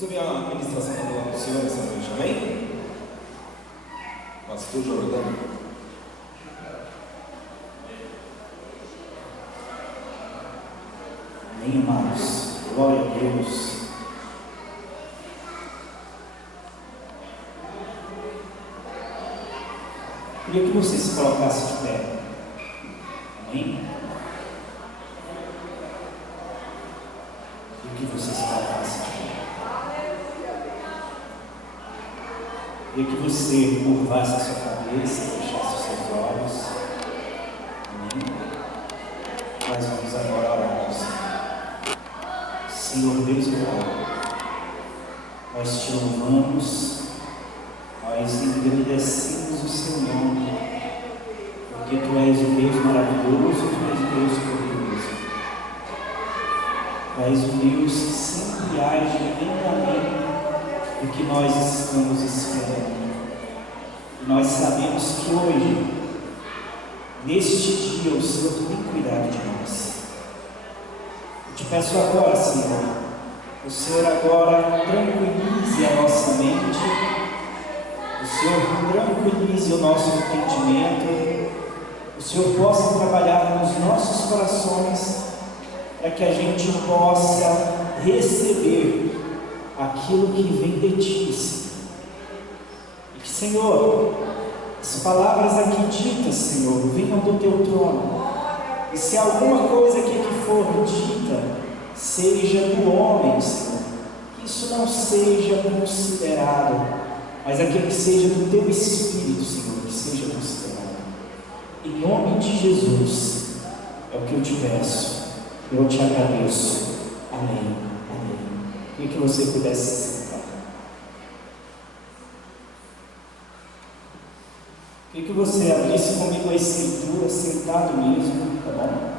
Vamos ouvir a ministração da palavra do Senhor essa noite, amém? Pastor Jordão. Amém, amados. Glória a Deus. Queria que você se colocasse de pé. Amém? Queria que você se colocasse de pé. Queria que você curvasse a sua cabeça, fechasse os seus olhos. Amém? Nós vamos agora orar ao Senhor. Senhor Deus e Pai, nós te louvamos, nós engrandecemos o seu nome, porque tu és o Deus maravilhoso, tu és o Deus poderoso, tu és o Deus que sempre age bem além do que nós estamos esperando. E nós sabemos que hoje, neste dia, o Senhor tem cuidado de nós. Eu te peço agora, Senhor, o Senhor agora tranquilize a nossa mente, o Senhor tranquilize o nosso entendimento, o Senhor possa trabalhar nos nossos corações, para que a gente possa receber aquilo que vem de Ti, Senhor. E que, Senhor, as palavras aqui ditas, Senhor, venham do Teu trono. E se alguma coisa que aqui for dita seja do homem, Senhor, que isso não seja considerado, mas aquilo que seja do Teu Espírito, Senhor, que seja considerado. Em nome de Jesus, é o que eu te peço, eu te agradeço. Amém. Amém. Queria que você pudesse se sentar. Queria que você abrisse comigo a Escritura, sentado mesmo, tá bom?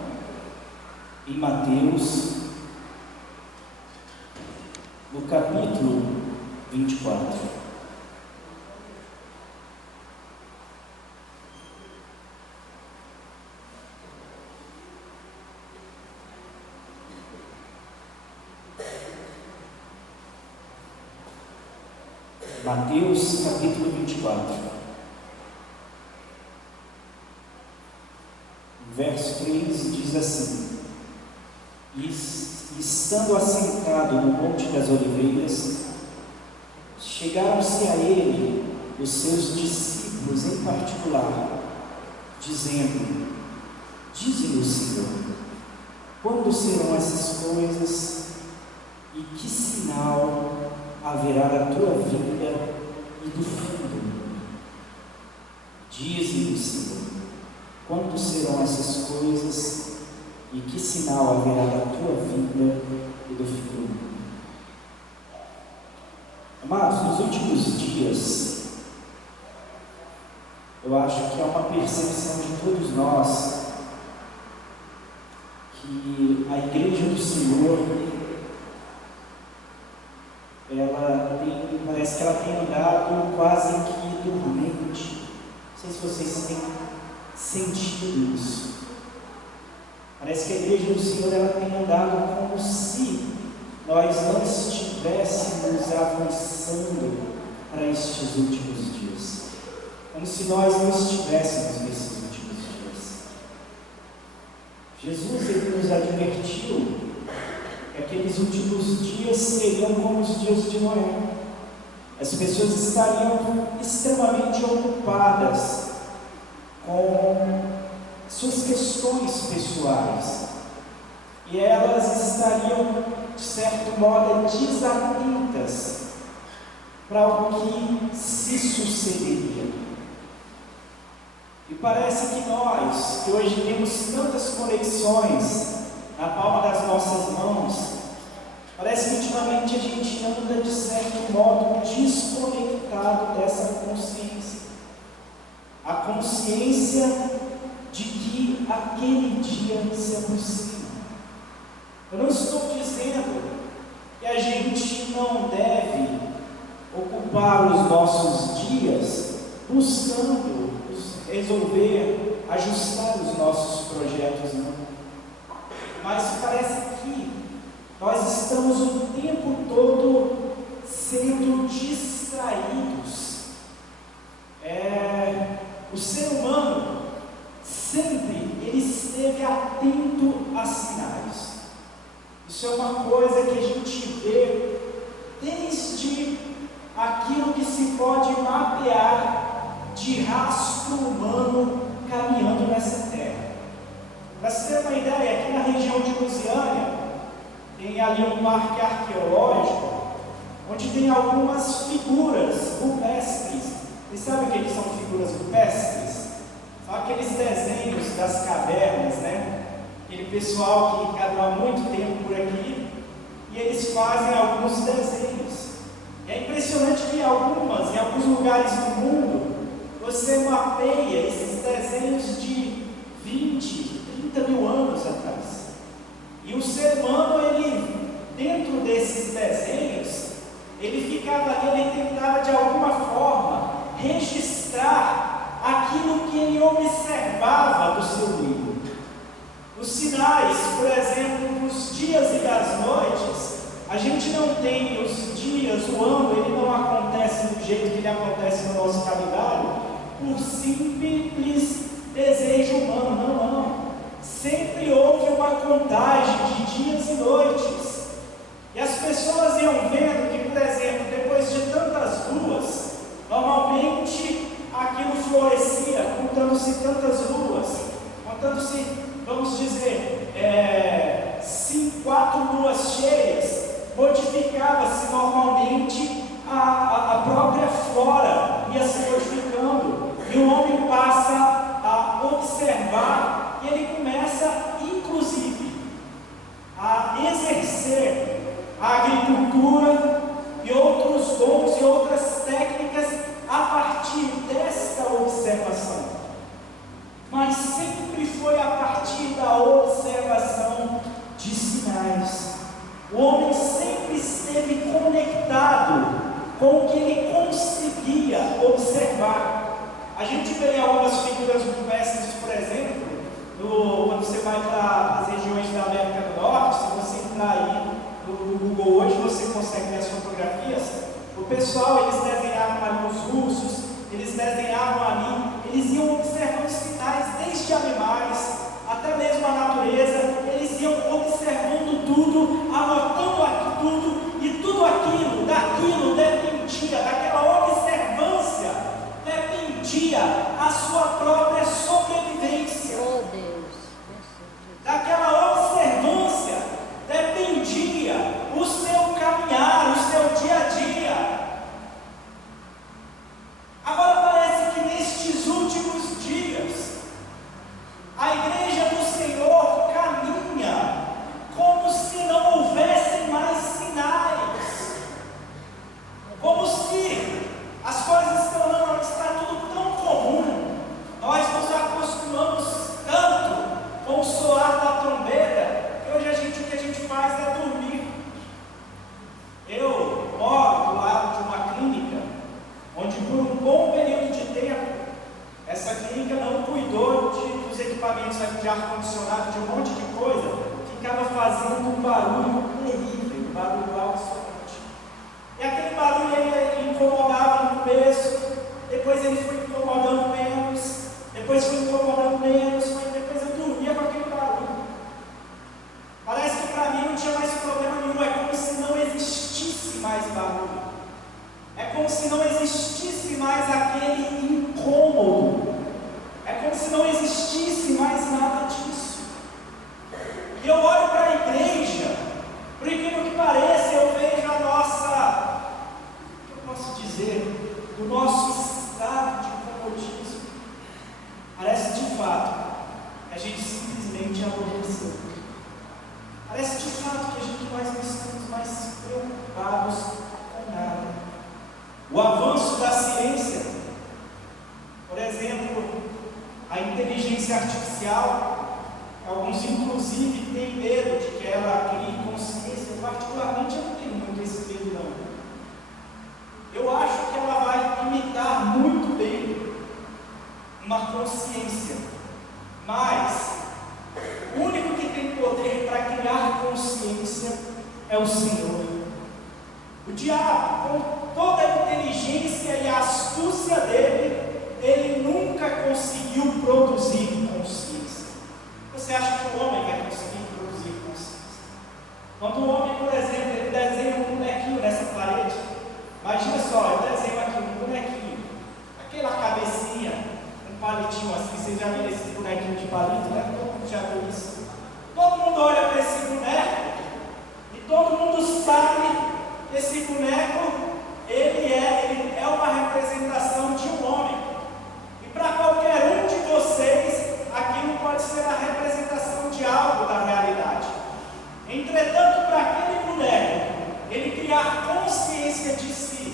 Em Mateus, no capítulo 24. Mateus, capítulo 24. Verso 3 diz assim: E estando assentado no Monte das Oliveiras, chegaram-se a ele os seus discípulos em particular, dizendo: Dize-nos, Senhor, quando serão essas coisas e que sinal haverá da tua vinda e do fim do mundo? Dize-nos, Senhor, quando serão essas coisas e que sinal haverá da tua vinda e do fim do mundo? Amados, nos últimos dias, eu acho que é uma percepção de todos nós que a Igreja do Senhor, parece que ela tem andado quase que dormente. Não sei se vocês têm sentido isso. Parece que a Igreja do Senhor ela tem andado como se nós não estivéssemos avançando para estes últimos dias. Como se nós não estivéssemos nesses últimos dias. Jesus ele nos advertiu que aqueles últimos dias seriam como os dias de Noé. As pessoas estariam extremamente ocupadas com suas questões pessoais e elas estariam, de certo modo, desatentas para o que se sucederia. E parece que nós, que hoje temos tantas conexões na palma das nossas mãos, parece que ultimamente a gente anda, de certo modo, desconectado dessa consciência. A consciência de que aquele dia se aproxima. Eu não estou dizendo que a gente não deve ocupar os nossos dias buscando resolver, ajustar os nossos projetos, não. Mas parece que nós estamos o tempo todo rastro humano caminhando nessa terra. Para você ter uma ideia, aqui na região de Lusiânia, tem ali um parque arqueológico, onde tem algumas figuras rupestres. Vocês sabem o que são figuras rupestres? São aqueles desenhos das cavernas, né? Aquele pessoal que caminhou há muito tempo por aqui, e eles fazem alguns desenhos. E é impressionante que em alguns lugares do mundo, você mapeia esses desenhos de 20, 30 mil anos atrás. E o ser humano, ele, dentro desses desenhos, ele ficava ali, ele tentava de alguma forma registrar aquilo que ele observava do seu meio. Os sinais, por exemplo, dos dias e das noites, a gente não tem os dias, o ano, ele não acontece do jeito que ele acontece no nosso calendário, por simples desejo humano, não. Sempre houve uma contagem de dias e noites. E as pessoas iam vendo que, por exemplo, depois de tantas luas, normalmente aquilo florescia, contando-se tantas luas, contando-se, vamos dizer, 4 luas cheias, modificava-se normalmente a própria flora, ia se modificando, e o homem passa a observar, e ele começa, inclusive, a exercer a agricultura e outros dons e outras técnicas a partir desta observação. Mas sempre foi a partir da observação de sinais. O homem sempre esteve conectado com o que ele conseguia observar. A gente vê algumas figuras rupestres, por exemplo, quando você vai para as regiões da América do Norte, se você entrar aí no Google hoje, você consegue ver as fotografias. O pessoal, eles desenhavam ali os ursos, eles desenhavam ali, eles iam observando sinais, desde animais, até mesmo a natureza, eles iam observando tudo, anotando tudo, e tudo aquilo, daquilo dependia, daquela observância, dependia a sua própria sobrevivência. Oh, Deus. Daquela observância dependia o seu caminhar, o seu dia a dia. Agora parece que nestes últimos dias, a igreja do Senhor caminha como se não houvessem mais sinais, como se as coisas está tudo tão comum, nós nos acostumamos tanto com o soar da trombeta, que hoje o que a gente faz é dormir. Eu moro do lado de uma clínica, onde por um bom período de tempo, essa clínica não cuidou dos equipamentos de ar-condicionado, de um monte de coisa, ficava fazendo um barulho terrível, um barulho alto-sonante. E aquele barulho ele incomodava no começo, depois ele foi incomodando menos, depois foi incomodando menos, mas depois eu dormia com aquele barulho. Parece que para mim não tinha mais problema nenhum, é como se não existisse mais barulho. É como se não existisse mais aquele incômodo. É como se não existisse mais nada disso. E eu olho para a igreja, por incrível que pareça, eu vejo a nossa, o que eu posso dizer, o nosso estado de comodismo. Parece de fato que a gente simplesmente adormeceu. Parece de fato que nós não estamos mais preocupados com nada. O avanço da ciência, por exemplo, a inteligência artificial, alguns inclusive têm medo de que ela crie consciência. Particularmente eu não tenho muito esse medo não. Eu acho que ela vai imitar muito bem uma consciência, mas o único que tem poder para criar consciência é o Senhor. O diabo, com toda a inteligência e a astúcia dele, ele nunca conseguiu produzir consciência. Você acha que o homem vai conseguir produzir consciência? Quando o homem, por exemplo, ele desenha um bonequinho nessa parede, imagina só, eu desenho aqui um bonequinho, aquela cabecinha, um consciência de si,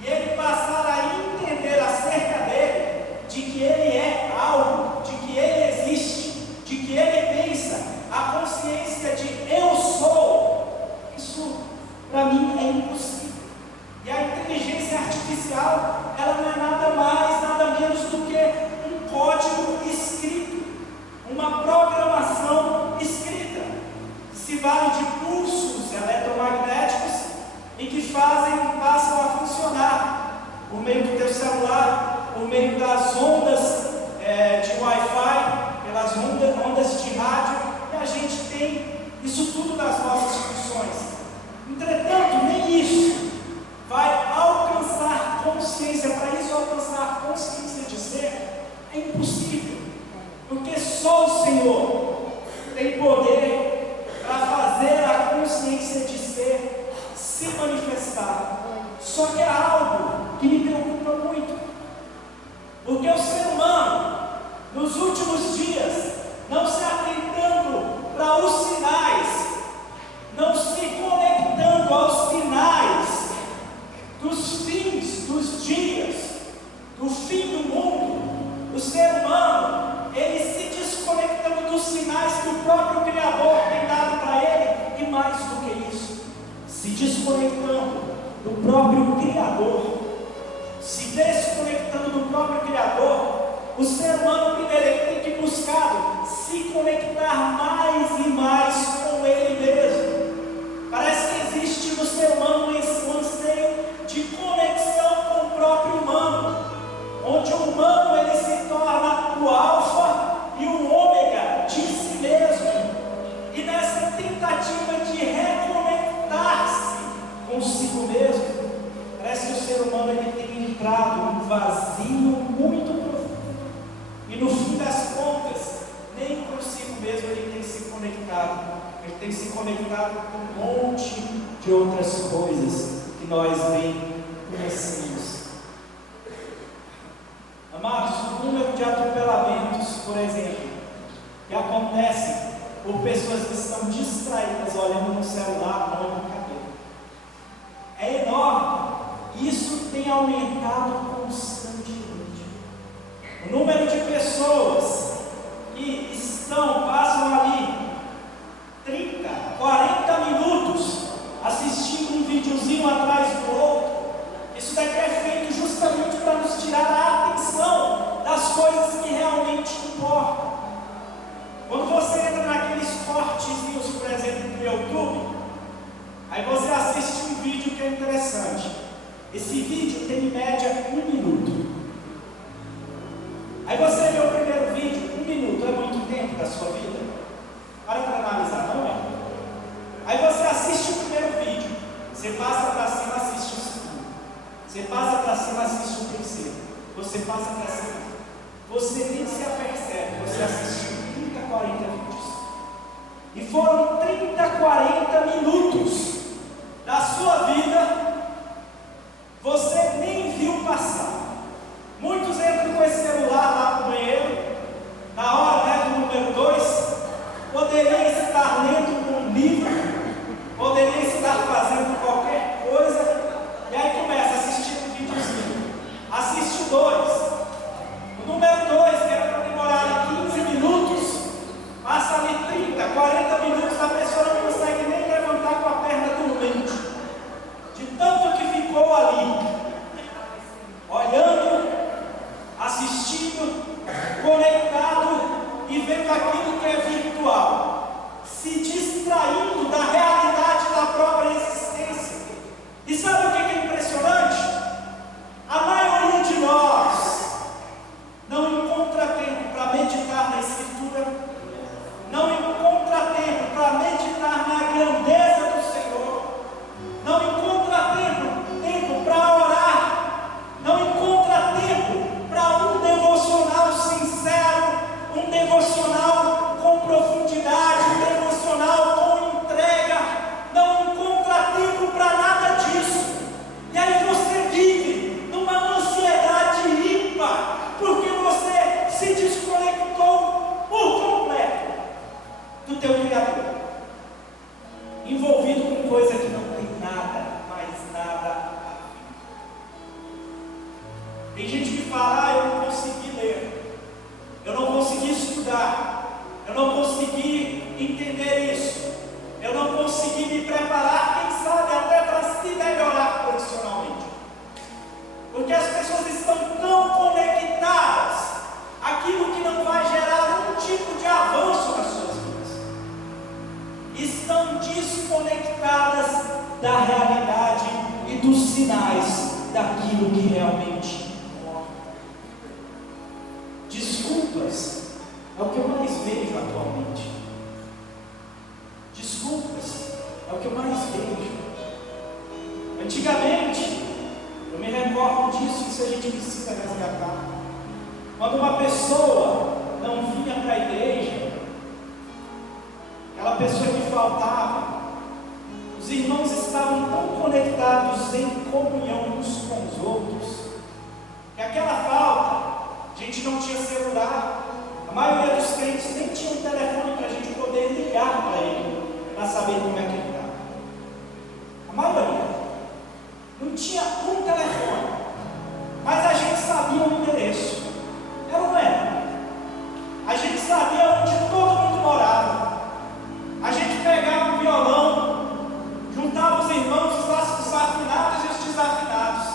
e ele passar a entender acerca dele, de que ele é algo, de que ele existe, de que ele pensa, a consciência de eu sou, isso para mim é impossível. E a inteligência artificial, ela não é nada mais, nada menos do que um código escrito, uma programação escrita, que se vale de pulsos eletromagnéticos e que passam a funcionar por meio do teu celular, por meio das ondas de Wi-Fi, pelas ondas de rádio, e a gente tem isso tudo nas nossas funções. Entretanto, nem isso vai alcançar consciência. Para isso alcançar consciência de ser, é impossível, porque só o Senhor tem poder para fazer a consciência de ser se manifestar. Só que é algo que me preocupa muito, porque o ser humano, nos últimos dias, não se atentando para os sinais, não se conectando aos sinais dos fins dos dias, do fim do mundo, o ser humano, ele se desconectando dos sinais que o próprio Criador tem dado para ele, e mais do que isso, se desconectando do próprio Criador, se desconectando do próprio Criador. O ser humano primeiro ele tem que buscar se conectar mais e mais com ele mesmo. Parece que existe no ser humano um anseio de conexão com o próprio humano, onde o humano ele se torna o alfa e o ômega de si mesmo, e nessa tentativa de reconectar-se consigo mesmo, parece que o ser humano ele tem entrado num vazio muito profundo, e no fim das contas, nem consigo mesmo ele tem se conectado. Ele tem se conectado com um monte de outras coisas que nós bem conhecemos. Amados, o número de atropelamentos, por exemplo, que acontecem por pessoas que estão distraídas olhando no celular, olhando no cabelo, é enorme. Isso tem aumentado constantemente. O número de pessoas que passam ali 30, 40 minutos assistindo um videozinho atrás do outro, isso daqui é feito justamente para nos tirar a atenção das coisas que realmente importam. Quando você entra naqueles cortezinhos, por exemplo, no YouTube, aí você assiste um vídeo que é interessante. Esse vídeo tem em média 1 minuto. Aí você vê o primeiro vídeo, 1 minuto é muito tempo da sua vida? Para analisar, não é? Aí você assiste o primeiro vídeo, você passa para cima, assiste o segundo, você passa para cima, assiste o terceiro, você passa para cima, você nem se apercebe, você assistiu 30, 40 vídeos, e foram 30, 40 minutos da sua vida, você nem viu passar. Muitos entram com esse celular lá no banheiro, na hora do número 2, poderia estar lendo um livro, poderia estar fazendo qualquer coisa, e aí começa a assistir um videozinho, assiste o 2, o número 2, que era para demorar 15 minutos, passa ali 30, 40 minutos, a pessoa não consegue nem levantar com a perna dormente, Tem gente que fala: eu não consegui ler, eu não consegui estudar, eu não consegui entender isso, eu não consegui me preparar, quem sabe até para se melhorar profissionalmente. Porque as pessoas estão tão conectadas àquilo que não vai gerar um tipo de avanço nas suas vidas. Estão desconectadas da realidade e dos sinais daquilo que realmente importa. Desculpas é o que eu mais vejo atualmente. Desculpas é o que eu mais vejo. Antigamente, eu me recordo disso, isso a gente precisa resgatar. Quando uma pessoa não vinha para a igreja, aquela pessoa que faltava, os irmãos estavam tão conectados em comunhão uns com os outros, que aquela falta, a gente não tinha celular, a maioria dos crentes nem tinha um telefone para a gente poder ligar para ele, para saber como é que ele estava. A maioria não tinha um telefone, mas a gente sabia o endereço. Era ou não era? A gente sabia onde todo mundo morava. A gente pegava um violão, juntava os irmãos, os afinados e os desafinados,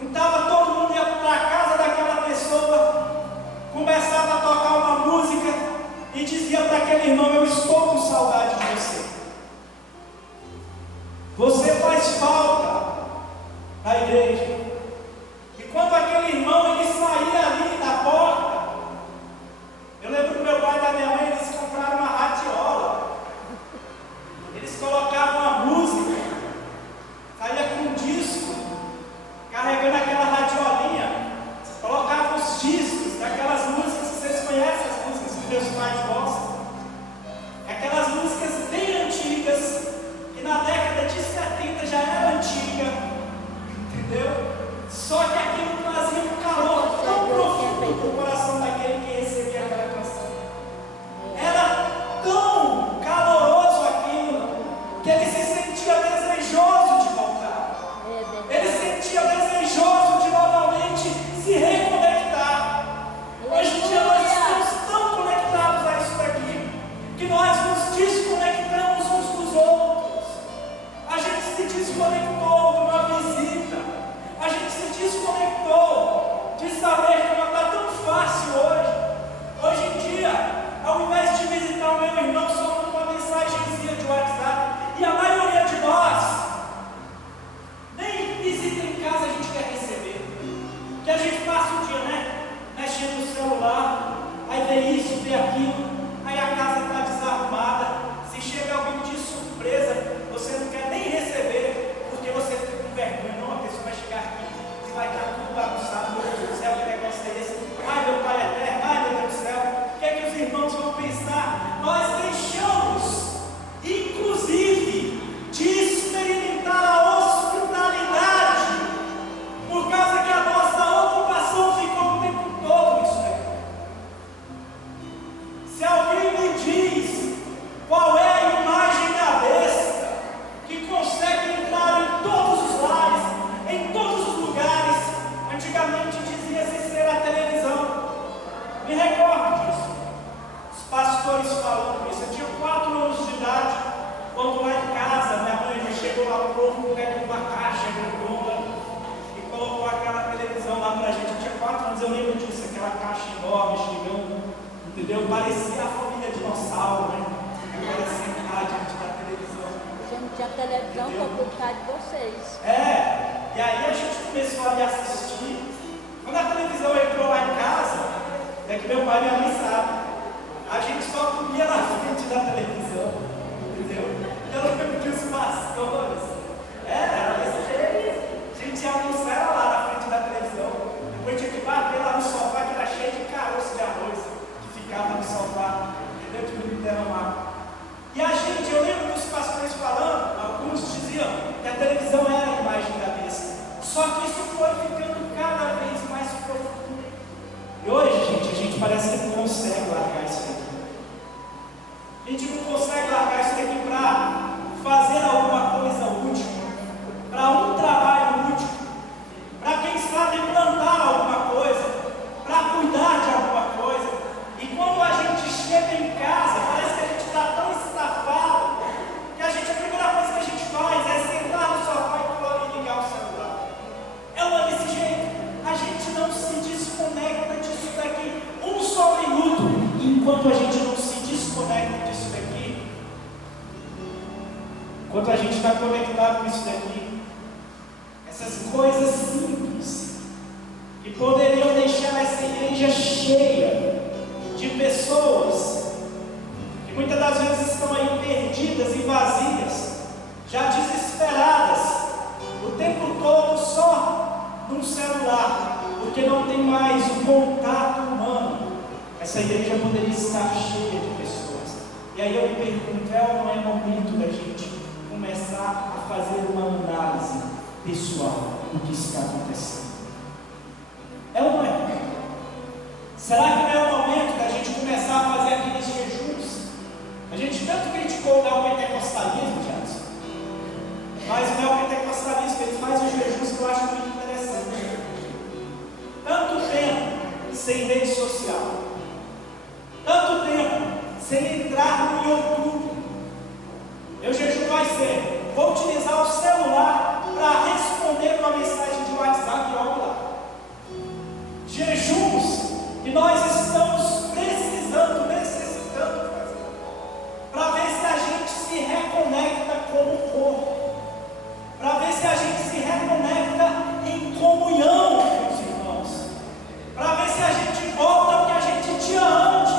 juntava todo mundo, ia para a casa daquela pessoa, começava a tocar uma música e dizia para aquele irmão: eu estou com saudade de você. Você faz falta na igreja. E quando aquele irmão ele saía ali da porta, eu lembro do meu pai e da minha mãe, eles compraram uma radiola, eles colocavam a música, saía com um disco, carregando aquela radiolinha, colocavam os discos daquelas músicas. Vocês conhecem as músicas que meus pais gostam? Aquelas músicas bem antigas, que na década de 70 já era antiga, entendeu? Só que aquilo trazia um calor tão profundo para o coração daquele que recebia aquela canção. Era tão caloroso aquilo, que ele se sentia desejoso de voltar. Ele se sentia desejoso de novamente se reconectar. Hoje em dia nós estamos tão conectados a isso daqui, que nós nos desconectamos uns dos outros. A gente se desconectou de uma visita, a gente se desconectou de saber como está tão fácil hoje. Hoje em dia, ao invés de visitar o meu irmão, só manda uma mensagenzinha de WhatsApp. E a maioria de nós, nem visita em casa a gente quer receber. Que a gente passa o dia, né? Mexendo no celular, aí vê isso, vê aquilo, aí a casa está desarrumada. Se chega alguém de surpresa, você não quer nem receber, porque você fica com vergonha. Não, a pessoa vai chegar aqui e vai estar tudo bagunçado. Meu Deus do céu, que negócio é esse? Ai, meu pai eterno, ai, meu Deus do céu, o que é que os irmãos vão pensar? Nós deixamos, inclusive, de experimentar a hospitalidade, por causa que a nossa ocupação ficou o tempo todo nisso daqui. Se alguém me diz qual é a imagem da besta que consegue entrar em todos os lares, em todos os lugares, antigamente dizia-se ser a televisão. Me recordo disso, os pastores falando isso. Eu tinha 4 anos de idade, quando lá em casa minha mãe já chegou lá no povo, pegou uma caixa grandona e colocou aquela televisão lá pra gente. Eu tinha 4 anos, eu lembro disso, aquela caixa enorme chegando, entendeu? Parecia a família dinossauro, né? Agora sentar diante da televisão. Você não tinha televisão para publicar de vocês. É, e aí a gente começou a me assistir. Quando a televisão entrou lá em casa, é que meu pai e minha mãe sabem, a gente só comia na frente da televisão, entendeu? Eu lembro que os pastores, era desse jeito, a gente ia almoçar lá na frente da televisão, depois tinha que bater lá no sofá, que era cheio de caroço de arroz, que ficava no sofá, entendeu? Que não derramava. E a gente, eu lembro dos pastores falando, alguns diziam que a televisão era a imagem da besta. Só que isso foi ficando cada vez mais profundo. E hoje, gente, a gente parece que não consegue largar isso daqui. A gente não consegue largar isso daqui para fazer alguma coisa enquanto a gente está conectado com isso daqui, essas coisas simples, que poderiam deixar essa igreja cheia de pessoas, que muitas das vezes estão aí perdidas e vazias, já desesperadas, o tempo todo só num celular, porque não tem mais o contato humano. Essa igreja poderia estar cheia de pessoas. E aí eu me pergunto, é ou não é momento da gente começar a fazer uma análise pessoal do que está acontecendo? É ou não é? Será que não é o momento da gente começar a fazer aqueles jejuns? A gente tanto criticou o neopentecostalismo, Jadson, mas o neopentecostalismo, ele faz os jejuns que eu acho muito interessante. Tanto tempo sem rede social, tanto tempo sem entrar no YouTube. Meu jejum vai ser: vou utilizar o celular para responder uma mensagem de WhatsApp e olha lá. Jejuns que nós estamos necessitando fazer, para ver se a gente se reconecta como corpo, para ver se a gente se reconecta em comunhão com os irmãos, para ver se a gente volta ao que a gente tinha antes,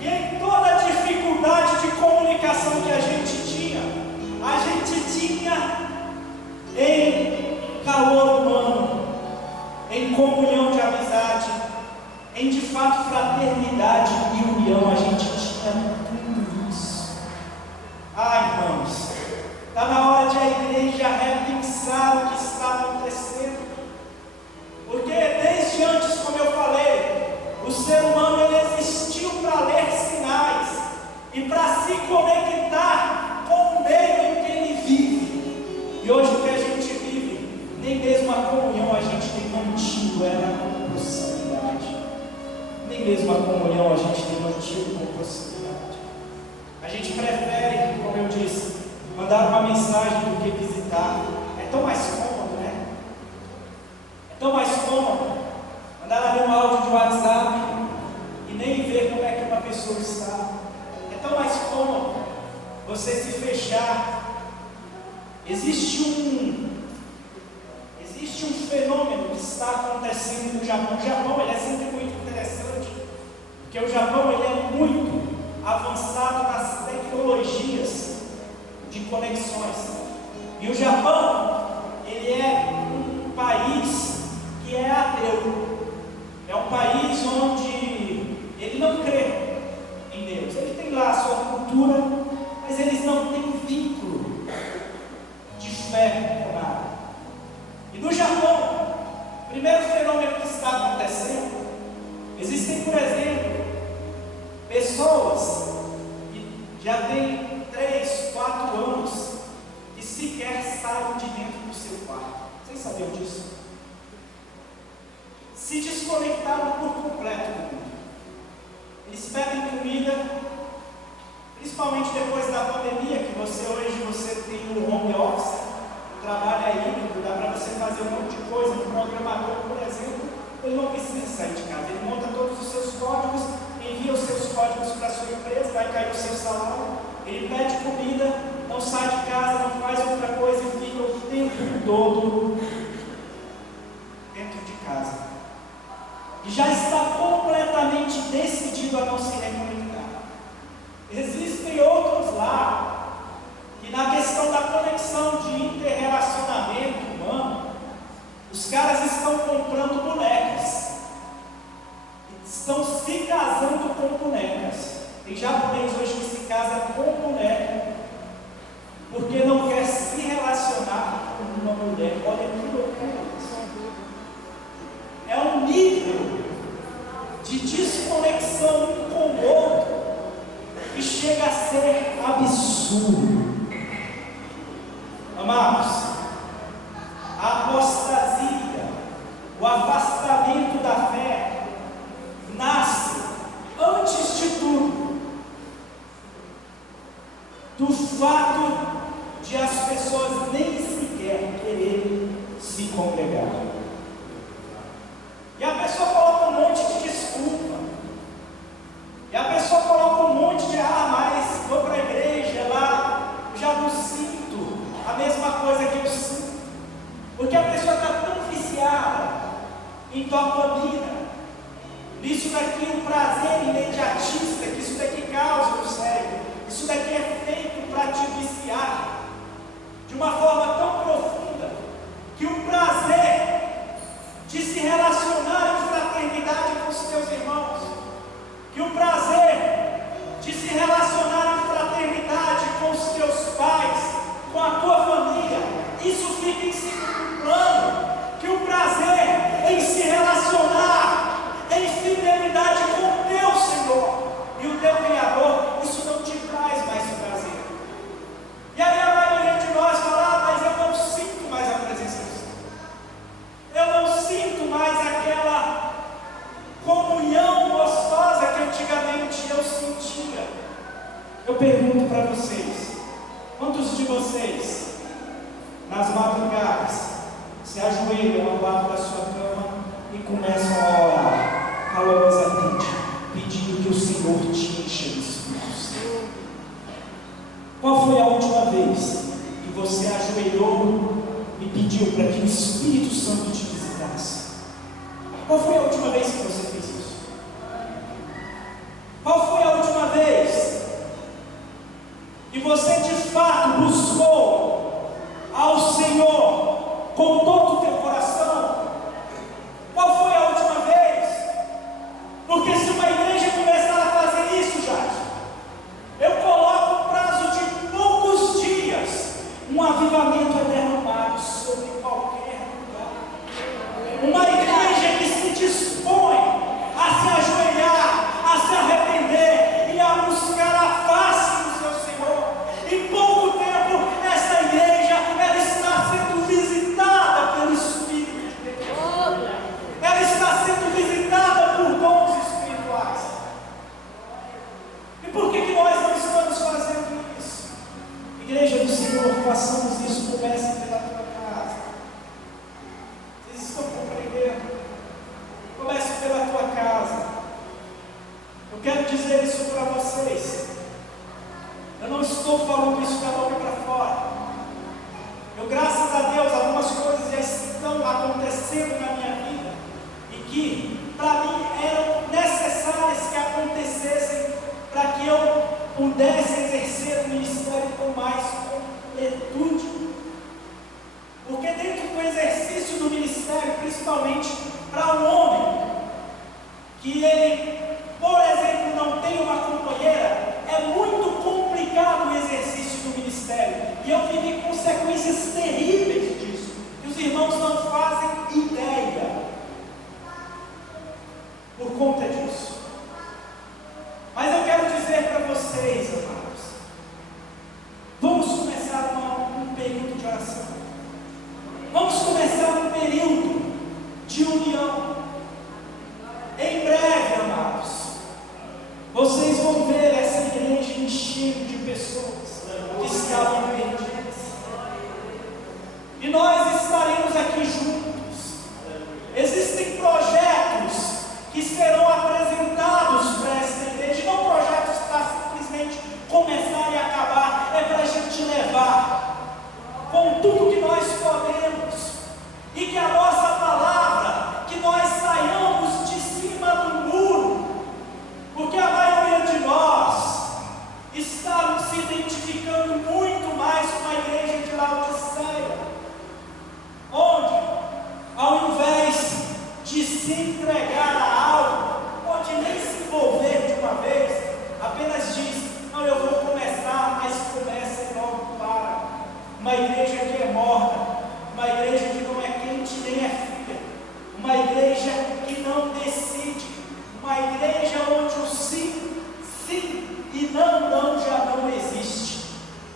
e em toda a dificuldade de comunicação que a gente tinha em calor humano, em comunhão de amizade, em de fato fraternidade e união. A gente tinha tudo isso. Irmãos, está na hora de a igreja repensar o que está acontecendo, porque desde antes, como eu falei, o ser humano ele existiu para ler sinais e para se conectar com o meio em que ele vive. E hoje o que a gente vive, nem mesmo a comunhão a gente tem mantido com proximidade. Nem mesmo a comunhão a gente tem mantido com proximidade. A gente prefere, como eu disse, mandar uma mensagem do que visitar. É tão mais cômodo, né? É tão mais cômodo mandar ali um áudio de WhatsApp e nem ver como é que uma pessoa está. É tão mais cômodo você se fechar. Existe um fenômeno que está acontecendo no Japão. O Japão ele é sempre muito interessante, porque o Japão ele é muito avançado nas tecnologias de conexões. E o Japão ele é um país que é ateu. É um país onde ele não crê em Deus. Ele tem lá a sua cultura, mas eles não têm vínculo de fé com nada. E no Japão, o primeiro fenômeno que está acontecendo, existem, por exemplo, pessoas que já têm 3, 4 anos que sequer saem de dentro do seu quarto. Vocês sabiam disso? Se desconectaram por completo do mundo. Eles pedem comida, principalmente depois da pandemia, que hoje você tem o home office, o trabalho é híbrido, dá para você fazer um monte de coisa. Um programador, por exemplo, ele não precisa sair de casa, ele monta todos os seus códigos, envia os seus códigos para a sua empresa, vai cair o seu salário, ele pede comida, não sai de casa, não faz outra coisa e fica o tempo todo dentro de casa. E já está completamente decidido a não se reconectar. Existem outros lá, que na questão da conexão de interrelacionamento humano, os caras estão comprando bonecas, estão se casando com bonecas. Tem japonês hoje que se casa com boneca, porque não quer se relacionar com uma mulher. Olha que loucura isso. É um nível de desconexão um com o outro que chega a ser absurdo. Amados, a apostasia, o afastamento da fé, nasce, antes de tudo, do fato de as pessoas nem sequer quererem se congregar. E a pessoa coloca um monte de desculpa. E a pessoa coloca um monte de, mas vou para a igreja lá, já no sim em dopamina, nisso daqui um prazer imediatista, que isso daqui causa no cérebro, isso daqui é feito para te viciar de uma forma tão profunda que o prazer de se relacionar em fraternidade com os teus irmãos, que o prazer de se relacionar em fraternidade com os teus pais, com a tua família, isso fica em segundo plano, que o prazer em se relacionar em fidelidade com o teu Senhor e o teu Criador, isso não te traz mais prazer. E aí a maioria de nós fala, mas eu não sinto mais a presença do Senhor, eu não sinto mais aquela comunhão gostosa que antigamente eu sentia. Eu pergunto para vocês, quantos de vocês, nas madrugadas, se ajoelham ao lado da sua cama e começam a orar calorosamente, pedindo que o Senhor te encha do Espírito Santo? Qual foi a última vez que você ajoelhou e pediu para que o Espírito Santo te visitasse? Qual foi a última vez que você fez isso? Qual foi a última vez que você de fato buscou ao Senhor com todo o teu coração? Qual foi a última vez? Porque se uma igreja começar a fazer isso, eu coloco um prazo de poucos dias, um avivamento é derramado sobre qualquer lugar. Uma igreja que se dispõe a se ajoelhar, a se arrepender e a buscar a face do seu Senhor. Em pouco tempo, essa igreja ela está sendo visitada pelo Espírito de Deus. Ela está sendo visitada por dons espirituais. E por que nós não estamos fazendo isso? Igreja do Senhor, façamos isso. Comece pela tua casa. Vocês estão compreendendo? Comece pela tua casa. Eu quero dizer isso para vocês. Eu não estou falando isso da boca para fora. Graças a Deus, algumas coisas já estão acontecendo na minha vida e que, para mim, eram necessárias que acontecessem para que eu pudesse exercer o ministério com mais completude. Porque dentro do exercício do ministério, principalmente para um homem, que ele, por exemplo, não tem uma companheira, é muito complicado o exercício do ministério. E eu vivi consequências terríveis disso, que os irmãos não fazem ideia por conta disso. Mas eu quero dizer para vocês, amados, vamos começar um período de oração. Vamos começar um período de união. Em breve, amados, vocês vão ver essa igreja enchendo de pessoas que estavam perdidas. E nós estaremos aqui juntos. Existem projetos que serão apresentados para essa igreja. Não projetos para simplesmente começar e acabar. É para a gente levar com tudo que nós podemos. E que a nossa palavra, que nós saiamos de cima do muro. Porque a maioria de nós está se identificando muito mais com a igreja de Laodiceia, onde, ao invés de se entregar a algo, ou de nem se envolver de uma vez, apenas diz: não, eu vou começar, mas começa e logo para. Uma igreja que é morta, uma igreja que não é quente nem é fria, uma igreja que não decide, uma igreja onde o sim, sim e não, não já não existe.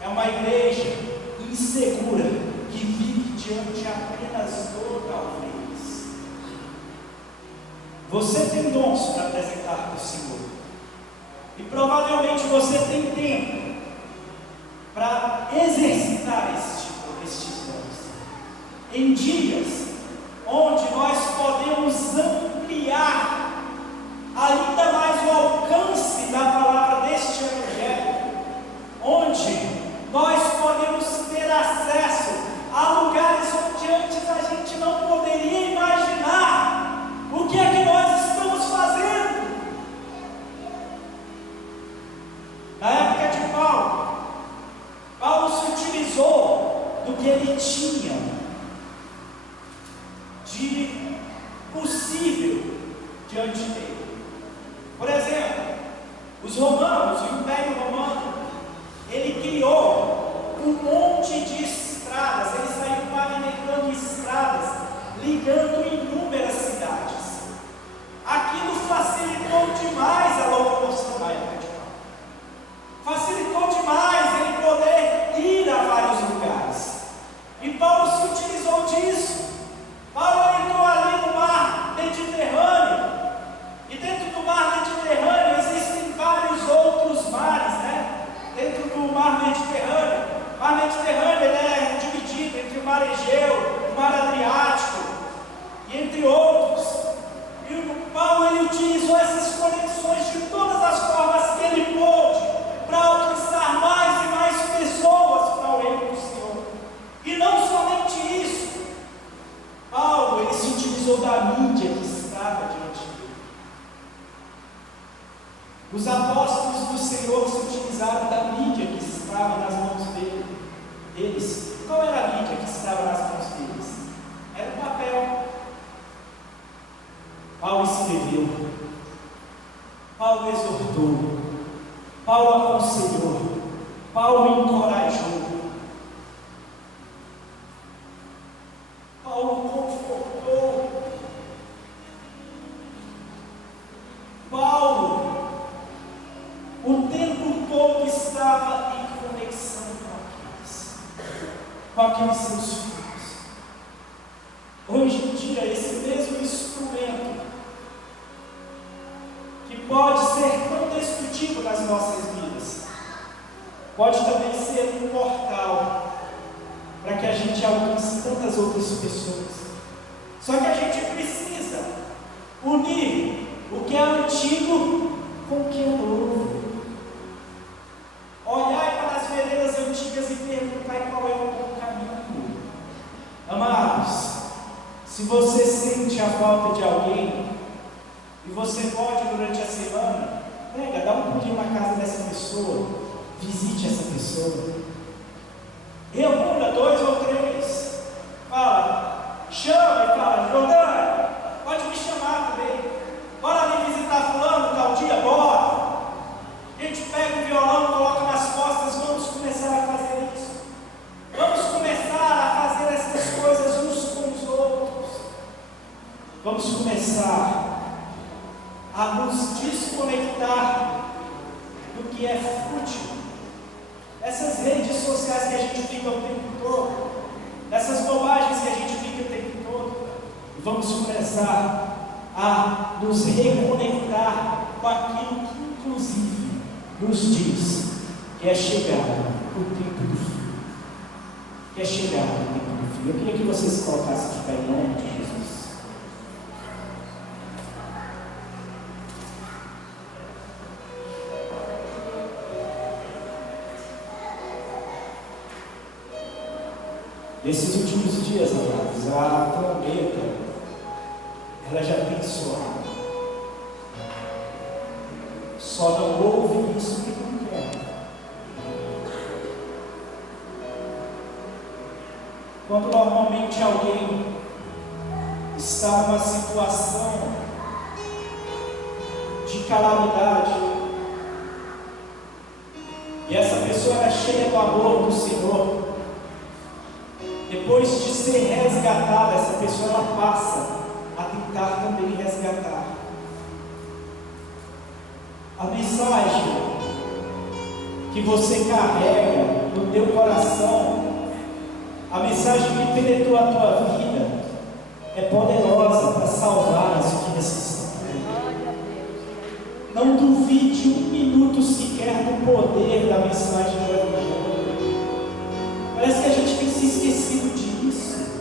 É uma igreja insegura que vive diante apenas do talvez. Você tem dons para apresentar para o Senhor, e provavelmente você tem tempo para exercitar estes dons em dias onde nós podemos ampliar ainda mais o alcance da palavra deste Evangelho, onde nós podemos ter acesso a lugares onde antes a gente não poderia imaginar de possível diante dele. Por exemplo, os romanos, o Império Romano, ele criou um monte de estradas, ele saiu pavimentando estradas, ligando inúmeras cidades. Aquilo facilitou demais a locomoção da época de Paulo. Facilitou demais ele poder ir a vários lugares. E Paulo se utilizou disso. Paulo entrou ali no mar Mediterrâneo. E dentro do mar Mediterrâneo existem vários outros mares, né? Dentro do mar Mediterrâneo. O mar Mediterrâneo ele é dividido entre o mar Egeu, o mar Adriático, e entre outros. E o Paulo ele utilizou essas conexões de todas as formas que ele pôde para alcançar mais e mais pessoas para o reino do Senhor. E não somente isso, Paulo ele se utilizou da mídia que estava diante dele. Os apóstolos do Senhor se utilizaram da mídia que estava nas mãos deles. Qual era a mídia que estava nas mãos deles? Era o papel. Paulo escreveu, Paulo exortou, Paulo aconselhou, Paulo encorajou, Paulo confortou, Paulo o tempo todo estava em conexão com aqueles seus filhos. Hoje em dia, esse mesmo instrumento que pode ser tão destrutivo nas nossas vidas, pode também ser um portal para que a gente alcance tantas outras pessoas. Só que a gente precisa unir o que é antigo com o que é novo. Olhar para as veredas antigas e perguntar qual é o bom caminho. Amados, se você sente a falta de alguém, e você pode durante a semana, dá um pulinho na casa dessa pessoa, visite essa pessoa, reúna 2 ou 3, chama e fala, Jordânia, pode me chamar também, bora ali visitar fulano tal dia, bora. A gente pega o violão, coloca nas costas, vamos começar a fazer isso, vamos começar a fazer essas coisas uns com os outros, vamos começar a nos desconectar do que é fútil. Essas redes sociais que a gente fica o tempo todo, essas bobagens que a gente fica o tempo todo, e vamos começar a nos reconectar com aquilo que inclusive nos diz que é chegado o tempo do fim. Que é chegado o tempo do fim. Eu queria que vocês colocassem de pé em nome de Jesus. Nesses últimos dias, amados, a trombeta, ela já tem soado. Só não ouve isso que não quer. Quando normalmente alguém está numa situação de calamidade, e essa pessoa era cheia do amor do Senhor, depois de ser resgatada, essa pessoa ela passa a tentar também resgatar. A mensagem que você carrega no teu coração, a mensagem que penetrou a tua vida, é poderosa para salvar as vidas que estão por aí. Não duvide um minuto sequer do poder da mensagem do Evangelho. Parece que a gente tem se esquecido disso.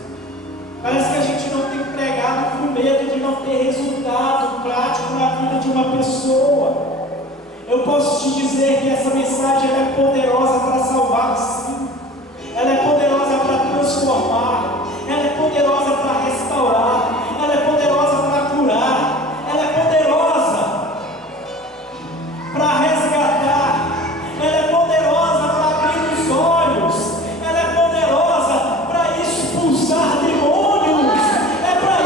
Parece que a gente não tem pregado por medo de não ter resultado prático na vida de uma pessoa. Eu posso te dizer que essa mensagem é poderosa para salvar, sim. Ela é poderosa para transformar. Ela é poderosa para restaurar. Ela é poderosa para curar. Ela é poderosa para resgatar. Ela é poderosa para abrir os olhos. Ela é poderosa para expulsar demônios. É para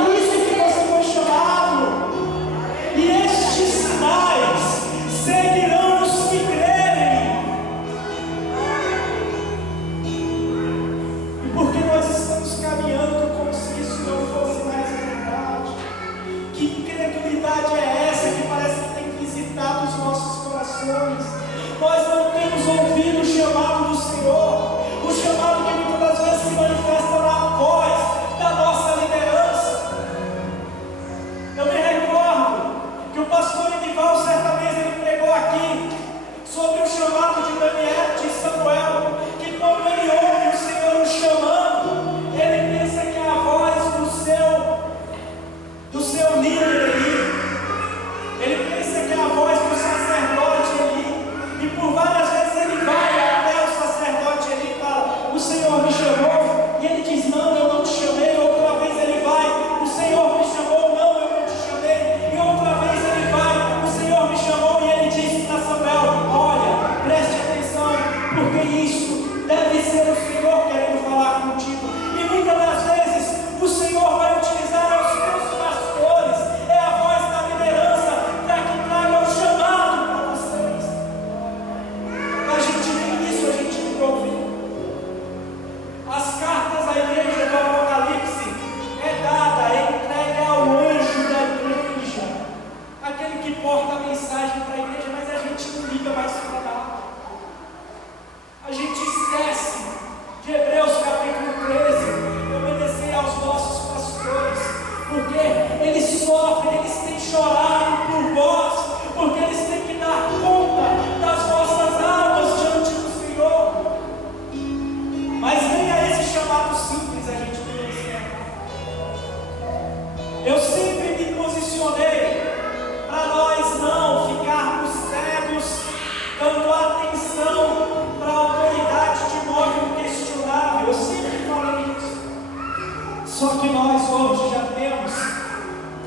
Só que nós hoje já temos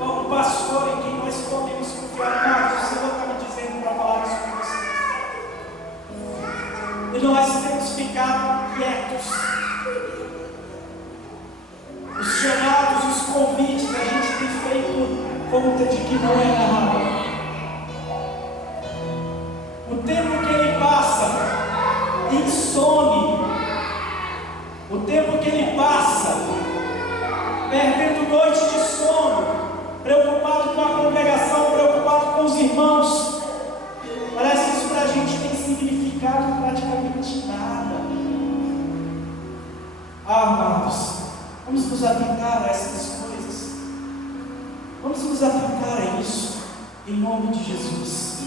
um pastor em quem nós podemos confiar. Mas o Senhor está me dizendo para falar isso com vocês. E nós temos ficado quietos. Os chamados, os convites, a gente tem feito conta de que não é nada. O tempo que ele passa insome, o tempo que ele passa perdendo noite de sono, preocupado com a congregação, preocupado com os irmãos, parece que isso para a gente tem significado praticamente nada. Amados, vamos nos atentar a essas coisas, vamos nos atentar a isso, em nome de Jesus.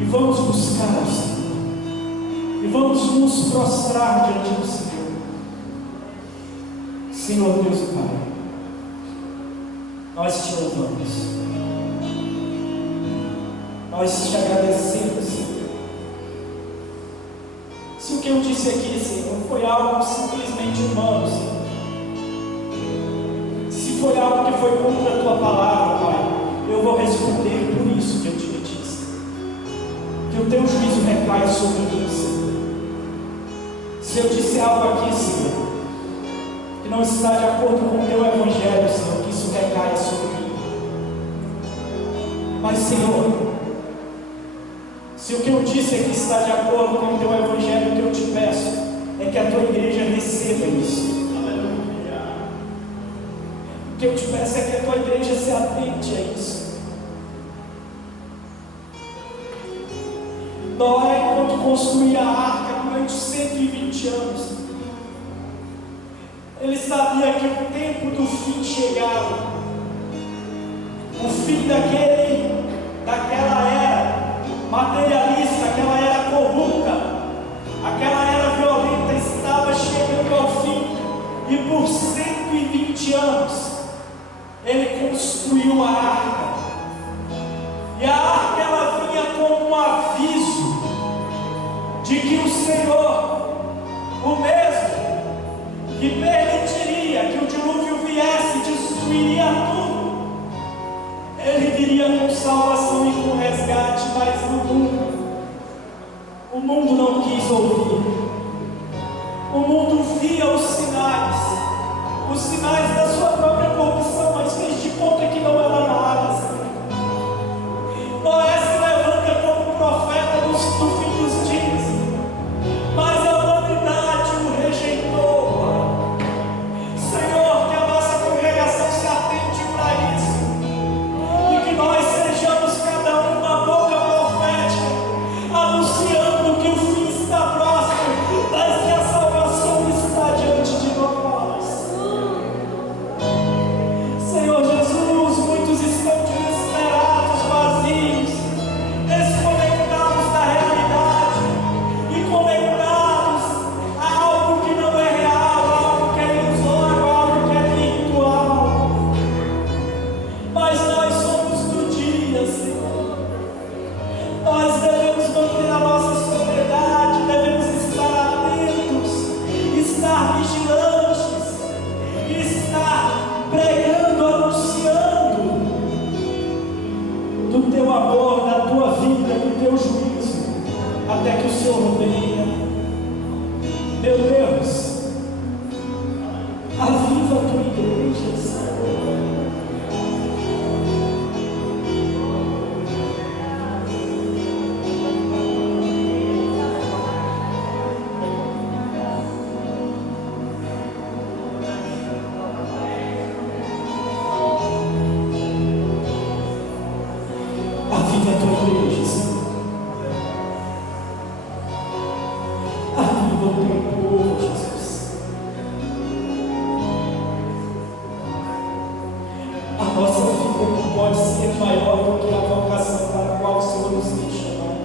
E vamos buscar o Senhor. E vamos nos prostrar diante do Senhor. Senhor Deus e Pai, nós te louvamos. Nós te agradecemos, Senhor. Se o que eu disse aqui, Senhor, foi algo simplesmente humano, Senhor, se foi algo que foi contra a Tua palavra, Pai, eu vou responder por isso que eu te disse. Que o Teu juízo recai sobre mim, Senhor. Se eu disse algo aqui, Senhor, que não está de acordo com o Teu Evangelho, Senhor, que isso recaia sobre mim. Mas, Senhor, se o que eu disse aqui está de acordo com o Teu Evangelho, o que eu te peço é que a Tua igreja receba isso. O que eu te peço é que a Tua igreja se atente a isso. Noé, quando construía a arca durante 120 anos, ele sabia que o tempo do fim chegava. O fim daquela era materialista, aquela era corrupta, aquela era violenta estava chegando ao fim. E por 120 anos ele construiu a arca. E a arca ela vinha como um aviso de que o Senhor, o mesmo que permitiria que o dilúvio viesse e destruiria tudo, ele viria com salvação e com resgate. Mas o mundo não quis ouvir. O mundo via os sinais da sua própria corrupção, mas fez de conta que não era nada, Senhor. Noé se levanta como profeta do fim dos dias, mas a humanidade o rejeitou. Senhor, que a nossa congregação se atente para isso, e que nós sejamos cada um uma boca profética, anunciando que o fim está próximo, mas que a salvação está diante de nós. Senhor Jesus, muitos estão desesperados, vazios, desconectados da realidade e conectados a algo que não é real, a algo que é ilusório, a algo que é virtual. Mas nós somos do dia, Senhor. Nós devemos manter a nossa sobriedade, devemos estar atentos, estar vigilantes, estar pregando, anunciando do Teu amor, da Tua vida, do Teu juízo, até que o Senhor venha. Meu Deus, aviva a Tua igreja, Senhor. Aviva a Tua igreja, Senhor. Aviva o Teu povo, Jesus. A nossa vida não pode ser maior do que a vocação para a qual o Senhor nos tem chamado.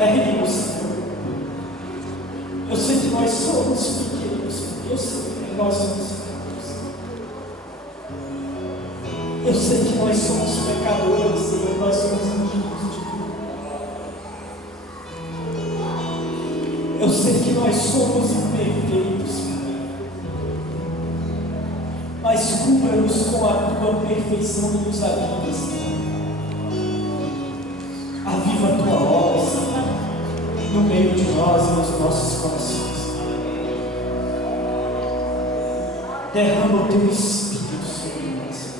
Ergue-nos, Senhor. Eu sei que nós somos pequenos, eu sei que nós somos fracos. Eu sei que nós somos pecadores, Senhor, nós somos indignos de tudo. Eu sei que nós somos imperfeitos, Pai, mas cubra-nos com a tua perfeição e nos ajuda, Senhor. Aviva a tua obra, Senhor, no meio de nós e nos nossos corações. Derrama o teu Espírito sobre nós.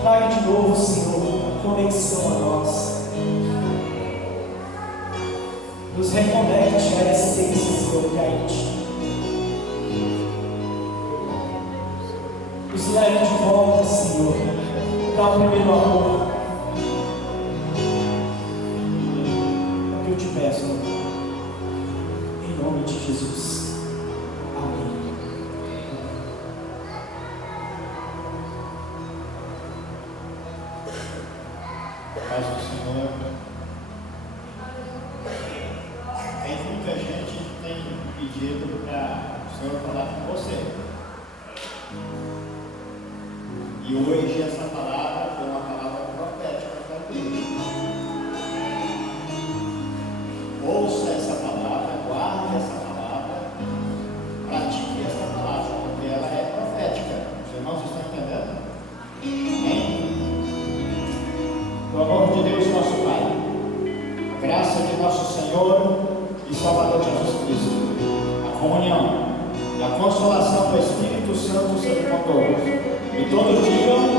Traga de novo, Senhor, conexão a nós. Nos reconecte à essência, Senhor, que há em ti. Nos leve de volta, Senhor, para o primeiro amor. É o que eu te peço, em nome de Jesus. Amém. Paz do Senhor. Tem muita gente que tem pedido para o Senhor falar com você. E hoje essa palavra foi uma palavra profética para a igreja. Ouça essa palavra, guarde essa palavra, pratique essa palavra, porque ela é profética. Os irmãos estão entendendo? Amém? Do amor de Deus, nosso Pai, a graça de nosso Senhor e Salvador Jesus Cristo, a comunhão e a consolação do Espírito Santo seja com todos. E todos digam